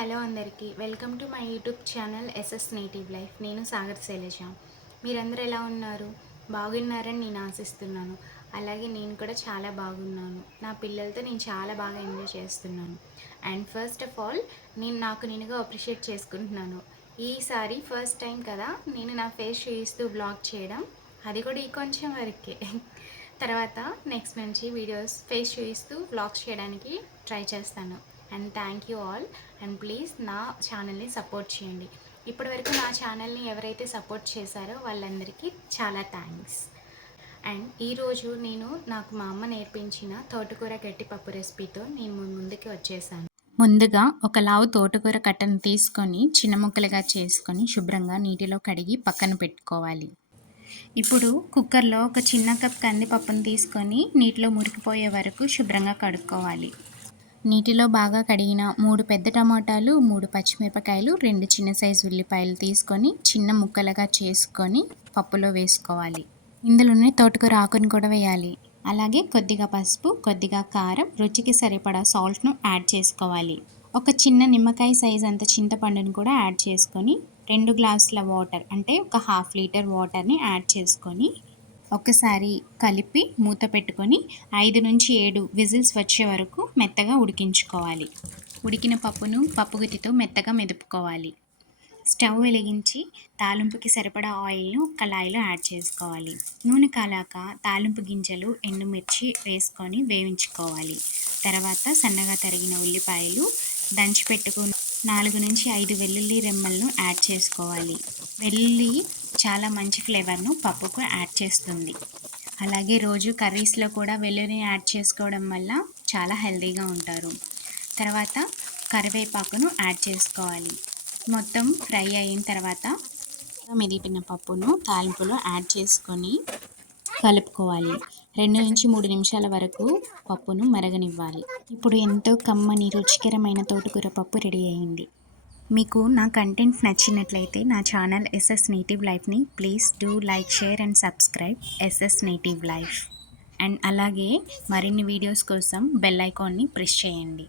Hello అందరికీ. Welcome to my YouTube channel SS native life. నేను సాగర్ శైలజ. మీరందరూ ఎలా ఉన్నారు? బాగున్నారని నేను ఆశిస్తున్నాను. అలాగే నేను కూడా చాలా బాగున్నాను. నా పిల్లలతో నేను చాలా బాగా ఎంజాయ్ చేస్తున్నాను. అండ్ ఫస్ట్ ఆఫ్ ఆల్ నేను నాకు నేనుగా అప్రిషియేట్ చేసుకుంటున్నాను. ఈసారి ఫస్ట్ టైం కదా నేను నా ఫేస్ చూపిస్తూ బ్లాగ్ చేయడం. అది కూడా ఈ కొంచెం వరకే. తర్వాత నెక్స్ట్ నుంచి వీడియోస్ ఫేస్ చూపిస్తూ బ్లాగ్స్ చేయడానికి ట్రై చేస్తాను. And thank you all. And please నా ఛానల్ని సపోర్ట్ చేయండి. ఇప్పటివరకు నా ఛానల్ని ఎవరైతే సపోర్ట్ చేశారో వాళ్ళందరికీ చాలా థ్యాంక్స్. అండ్ ఈరోజు నేను నాకు మా అమ్మ నేర్పించిన తోటకూర గట్టిపప్పు రెసిపీతో నేను ముందుకి వచ్చేసాను. ముందుగా ఒక లావు తోటకూర కట్టను తీసుకొని చిన్న ముక్కలుగా చేసుకొని శుభ్రంగా నీటిలో కడిగి పక్కన పెట్టుకోవాలి. ఇప్పుడు కుక్కర్లో ఒక చిన్న కప్ కందిపప్పును తీసుకొని నీటిలో మురికిపోయే వరకు శుభ్రంగా కడుక్కోవాలి. నీటిలో బాగా కడిగిన మూడు పెద్ద టమాటాలు మూడు పచ్చిమిరపకాయలు రెండు చిన్న సైజు ఉల్లిపాయలు తీసుకొని చిన్న ముక్కలుగా చేసుకొని పప్పులో వేసుకోవాలి. ఇందులోనే తోటకూర ఆకుని కూడా వేయాలి. అలాగే కొద్దిగా పసుపు కొద్దిగా కారం రుచికి సరిపడా సాల్ట్ను యాడ్ చేసుకోవాలి. ఒక చిన్న నిమ్మకాయ సైజ్ అంత చింతపండుని కూడా యాడ్ చేసుకొని రెండు గ్లాసుల వాటర్ అంటే ఒక హాఫ్ లీటర్ వాటర్ని యాడ్ చేసుకొని ఒకసారి కలిపి మూత పెట్టుకొని ఐదు నుంచి ఏడు విజిల్స్ వచ్చే వరకు మెత్తగా ఉడికించుకోవాలి. ఉడికిన పప్పును పప్పుగుత్తితో మెత్తగా మెదుపుకోవాలి. స్టవ్ వెలిగించి తాలింపుకి సరిపడా ఆయిల్ను కళాయిలో యాడ్ చేసుకోవాలి. నూనె కాలాక తాలింపు గింజలు ఎండుమిర్చి వేసుకొని వేయించుకోవాలి. తర్వాత సన్నగా తరిగిన ఉల్లిపాయలు దంచి పెట్టుకుని నాలుగు నుంచి ఐదు వెల్లుల్లి రెమ్మలను యాడ్ చేసుకోవాలి. వెల్లుల్లి చాలా మంచి ఫ్లేవర్ను పప్పుకు యాడ్ చేస్తుంది. అలాగే రోజు కర్రీస్లో కూడా వెల్లుల్లిని యాడ్ చేసుకోవడం వల్ల చాలా హెల్తీగా ఉంటారు. తర్వాత కరివేపాకును యాడ్ చేసుకోవాలి. మొత్తం ఫ్రై అయిన తర్వాత మెదిపిన పప్పును తాలింపులో యాడ్ చేసుకొని కలుపుకోవాలి. రెండు నుంచి మూడు నిమిషాల వరకు పప్పును మరగనివ్వాలి. ఇప్పుడు ఎంతో కమ్మని రుచికరమైన తోటకూర పప్పు రెడీ అయింది. మీకు నా కంటెంట్ నచ్చినట్లయితే నా ఛానల్ ఎస్ఎస్ నేటివ్ లైఫ్ని please do like share and subscribe SS native life and అలాగే మరిన్ని వీడియోస్ కోసం బెల్ ఐకాన్ని ప్రెస్ చేయండి.